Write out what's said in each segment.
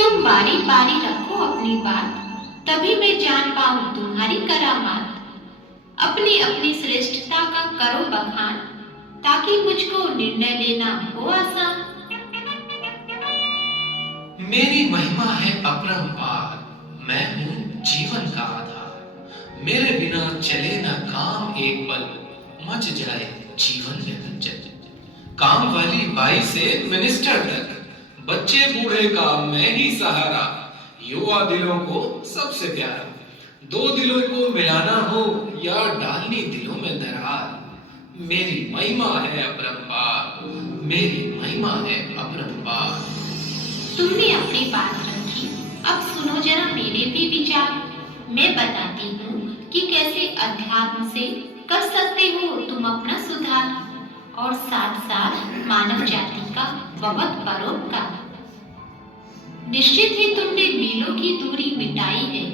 तुम बारी बारी रखो अपनी बात, तभी मैं जान पाऊं तुम्हारी करामात। अपनी अपनी श्रेष्ठता का करो बखान, ताकि मुझको निर्णय लेना हो आसान। मेरी महिमा है अपरंपार, मैं हूँ जीवन का आधार। मेरे बिना चले न काम एक पल, मच जाए जीवन में हलचल। काम वाली बाई से मिनिस्टर तक, बच्चे बूढ़े का मैं ही सहारा। युवा दिलों को सबसे प्यारा, दो दिलों को मिलाना हो या डालनी दिलों में दरार। मेरी महिमा है अपरंपार, मेरी महिमा है अपरंपार। तुमने अपनी बात रखी, अब सुनो जरा मेरे भी विचार। मैं बताती हूँ कि कैसे अध्यात्म से कर सकते हो तुम अपना सुधार, और साथ साथ मानव जाति का बहुत परोपकार। निश्चित ही तुमने मीलों की दूरी मिटाई है,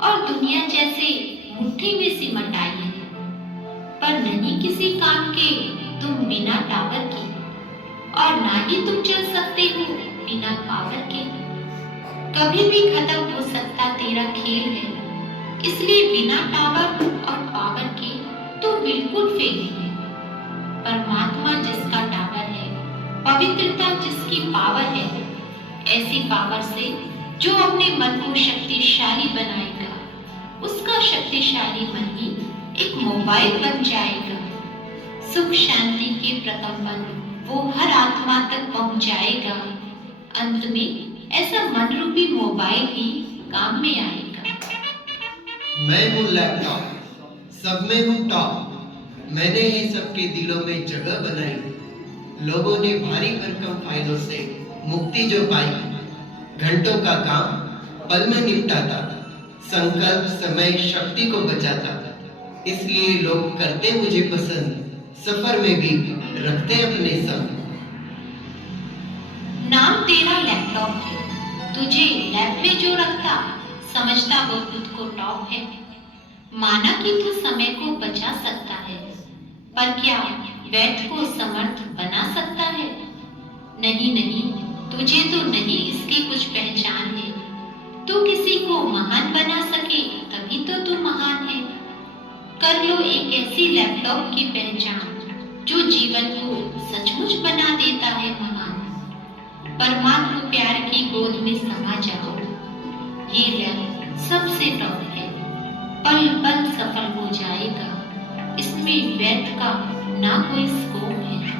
और दुनिया जैसे मुट्ठी में सिमटाई है। पर नहीं किसी काम के तुम बिना टावर के, और ना ही तुम चल सकते हो बिना पावर के। कभी भी खत्म हो सकता तेरा खेल है, इसलिए बिना टावर और पावर के तो बिल्कुल फेल है। परमात्मा जिसका टावर है, पवित्रता जिसकी पावर है, ऐसी पावर से जो अपने मन को शक्तिशाली बनाएगा, उसका शक्तिशाली मन ही एक मोबाइल बन जाएगा। सुख शांति के प्रकंपन वो हर आत्मा तक पहुंचाएगा। अंत में ऐसा मन रूपी मोबाइल ही काम में आएगा। मैं हूँ लैपटॉप, सब में हूँ टॉप। मैंने ही सबके दिलों में जगह बनाई। लोगों ने भारी भरकम फाइलों से मुक्ति जो पाई। घंटों का काम पल में निपटाता, संकल्प समय शक्ति को बचाता। इसलिए लोग करते मुझे पसंद, सफर में भी रखते अपने संग। नाम तेरा लैपटॉप है, तुझे लैब में जो रखता, समझता वो खुद को टॉप है। माना कि तू समय को बचा सकता है, पर क्या व्यर्थ को समर्थ बना सकता है? नहीं नहीं, तुझे तो नहीं इसकी कुछ पहचान है। तू किसी को महान बना सके तभी तो तू महान है। कर लो एक ऐसी लैपटॉप की पहचान, जो जीवन को सचमुच बना देता है महान। परमात्मा प्यार की गोद में समा जाओ, ये लैब सबसे टॉप है। पल पल सफल हो जाएगा, इसमें व्यर्थ का ना कोई स्कोप है।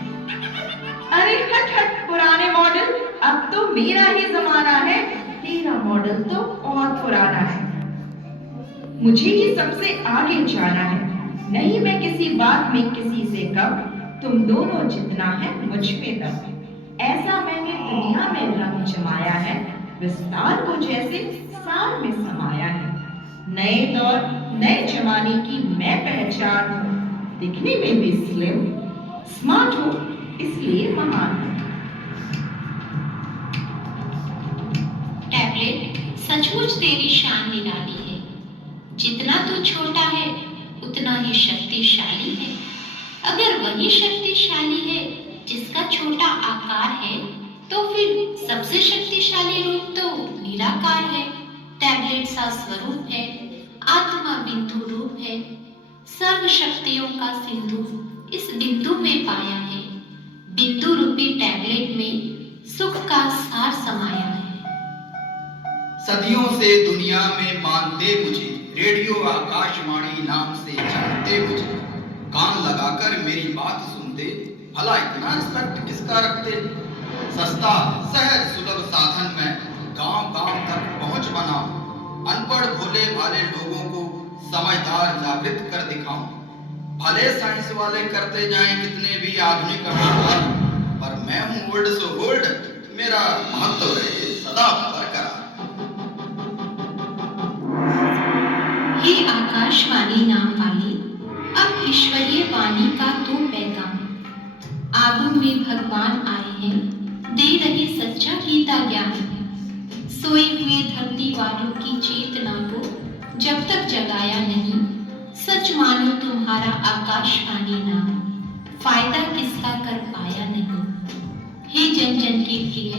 अरे हट हट पुराने मॉडल, अब तो मेरा ही जमाना है। तेरा मॉडल तो बहुत पुराना है। मुझे ही सबसे आगे जाना है। नहीं मैं किसी बात में किसी से कम, तुम दोनों जितना है मुझ में दम। ऐसा मैंने दुनिया में रंग जमाया है, विस्तार को जैसे सार में समाया है। नए दौर नए जमाने की मैं पहचान हूँ। दिखने में भी स्लिम स्मार्ट हूँ, इसलिए महान हूँ। टैबलेट सचमुच तेरी शान निराली है। जितना तू छोटा है उतना ही शक्तिशाली है। अगर वही शक्तिशाली है जिसका छोटा आकार है, तो फिर सबसे शक्तिशाली रूप तो निराकार है। टैबलेट सा स्वरूप है, आत्मा बिंदु रूप है। सर्व शक्तियों का सिंधु इस बिंदु में पाया है। बिंदु रूपी टैबलेट में सुख का सार समाया है। सदियों से दुनिया में मानते मुझे, रेडियो आकाशवाणी नाम से जानते मुझे। कान लगाकर मेरी बात सुनते, भला इतना रिस्पेक्ट किसका रखते। सस्ता सहज सुलभ साधन में गांव गांव तक पहुंच बनाऊं। अनपढ़ भोले भाले लोगों को समझदार जागृत कर दिखाऊं। भले साइंस वाले करते जाएं कितने भी आधुनिक आविष्कार, पर मैं हूं ओल्ड सो गोल्ड, मेरा महत्व रहे सदा बरकरार। हे आकाशवाणी नाम वाली, अब ईश्वरीय वाणी का तू पैगाम। आबू में भगवान आए हैं, दे रहे सच्चा गीता ज्ञान। सोए हुए धरती वालों की चेतना को जब तक जगाया नहीं, सच मानो तुम्हारा आकाशवाणी नाम फायदा किसका कर पाया नहीं। हे जन जन के प्रिय,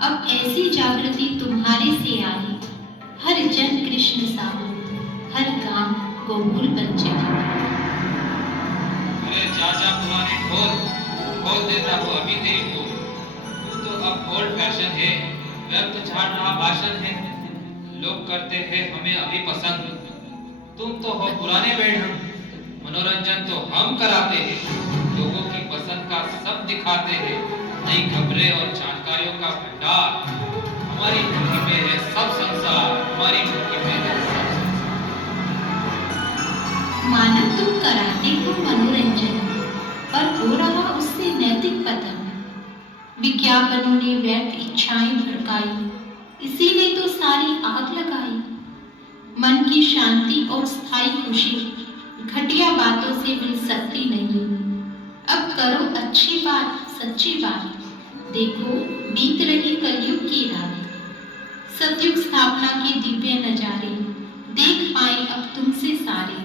अब ऐसी जागृति तुम्हारे से आई, हर जन कृष्ण सा हो, हर गांव गोकुल बन जाए। अरे जा जा पुराने खोल देता हूँ अभी तेरी पोल। तू तो अब ओल्ड फैशन है, वेब तो झाड़ रहा भाषण है। लोग करते हैं हमें अभी पसंद, तुम तो हो पुराने बैठन। मनोरंजन तो हम कराते हैं, लोगों की पसंद का सब दिखाते हैं। नई खबरें और जानकारियों का भंडार, हमारी मुट्ठी में है सब संसार, हमारी मुट्ठी में है सब संसार। माना तुम कराते हो मनोरंजन, पर हो रहा उससे नैतिक पतन। विज्ञापनों ने व्यर्थ इच्छाएं भड़काई, इसीलिए तो सारी आग लगाई। मन की शांति और स्थायी खुशी घटिया बातों से मिल सकती नहीं। अब करो अच्छी बात, सच्ची बात, देखो बीत रही कलयुग की रात। सतयुग स्थापना के दिव्य नजारे देख पाए अब तुमसे सारे।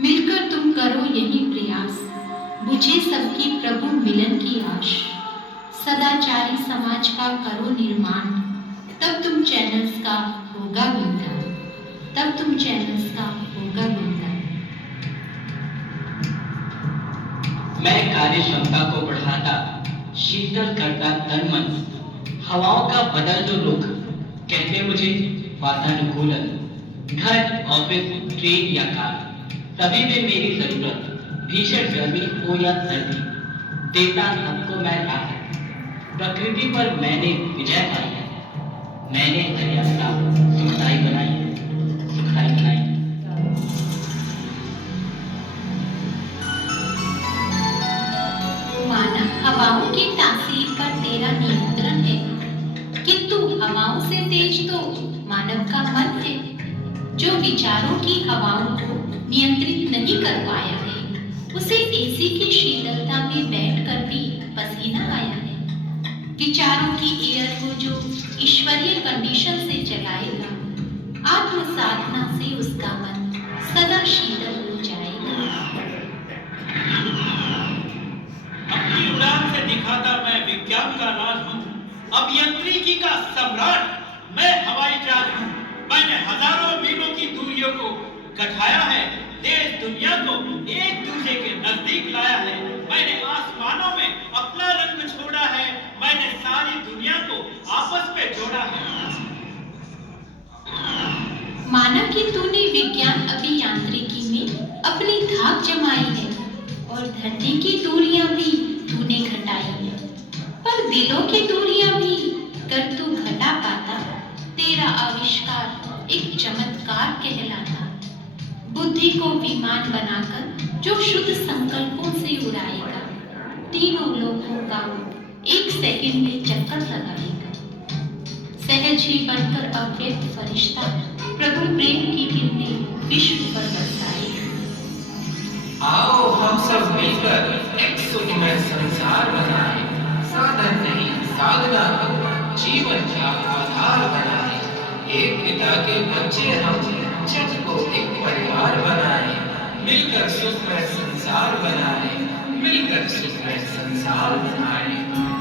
मिलकर तुम करो यही प्रयास, बुझे सबकी प्रभु मिलन की आश। सदाचारी समाज का करो निर्माण, तब तुम चैनल्स का होगा गुणगान, तब तुम चैनल्स का होगा गुणगान। मैं कार्य क्षमता को बढ़ाता, शीतल करता तन मन। हवाओं का बदल दो रुख, कहते मुझे वातानुकूलन। घर, ऑफिस, ट्रेन या कार, सभी में मेरी जरूरत। भीषण गर्मी हो या सर्दी, देता सबको मैं राहत। प्रकृति पर मैंने विजय पाई है, मैंने हर यात्रा सुखदायी बनाई है, सुखदायी बनाई है। माना हवाओं की तासीर पर तेरा नियंत्रण है, किंतु हवाओं से तेज तो मानव का मन है, जो विचारों की हवाओं को नियंत्रित नहीं कर पाया है। उसे एसी की शीतलता में बैठकर भी पसीना आया है। विचारों की एयर को जो ईश्वरीय कंडीशन से चलाएगा, आत्म साधना से उसका मन सदा शीतल हो जाएगा। अपनी उड़ान से दिखाता मैं विज्ञान का राज हूँ, अभियांत्रिकी का सम्राट मैं हवाई जहाज हूँ। मैंने हजारों मीलों की दूरियों को घटाया है, देश दुनिया को एक दूसरे के नजदीक लाया है। मैंने आसमानों में अपना रंग छोड़ा है, मैंने सारी दुनिया को आपस में जोड़ा है। माना कि तूने विज्ञान अभियांत्रिकी में अपनी धाक जमाई है और धरती की दूरियां भी तूने घटाई है, पर दिलों की दूरियां भी कर तू घटा पाता, तेरा आविष्कार एक चमत्कार कहलाता। बुद्धि को विमान बनाकर जो शुद्ध संकल्पों से उड़ाएगा, तीनों लोगों का एक सेकंड में चक्कर लगाएगा। सहज ही बनकर अव्यक्त फरिश्ता प्रभु प्रेम की किरणें विश्व पर बरसाएगा। आओ हम सब मिलकर एक सुखमय संसार बनाएं, साधन नहीं साधना को जीवन का आधार बनाएं। एक पिता के बच्चे हम जग को एक परिवार बनाएं, मिलकर सुखमय संसार बनाएं, मिलकर सुखमय संसार बनाएं।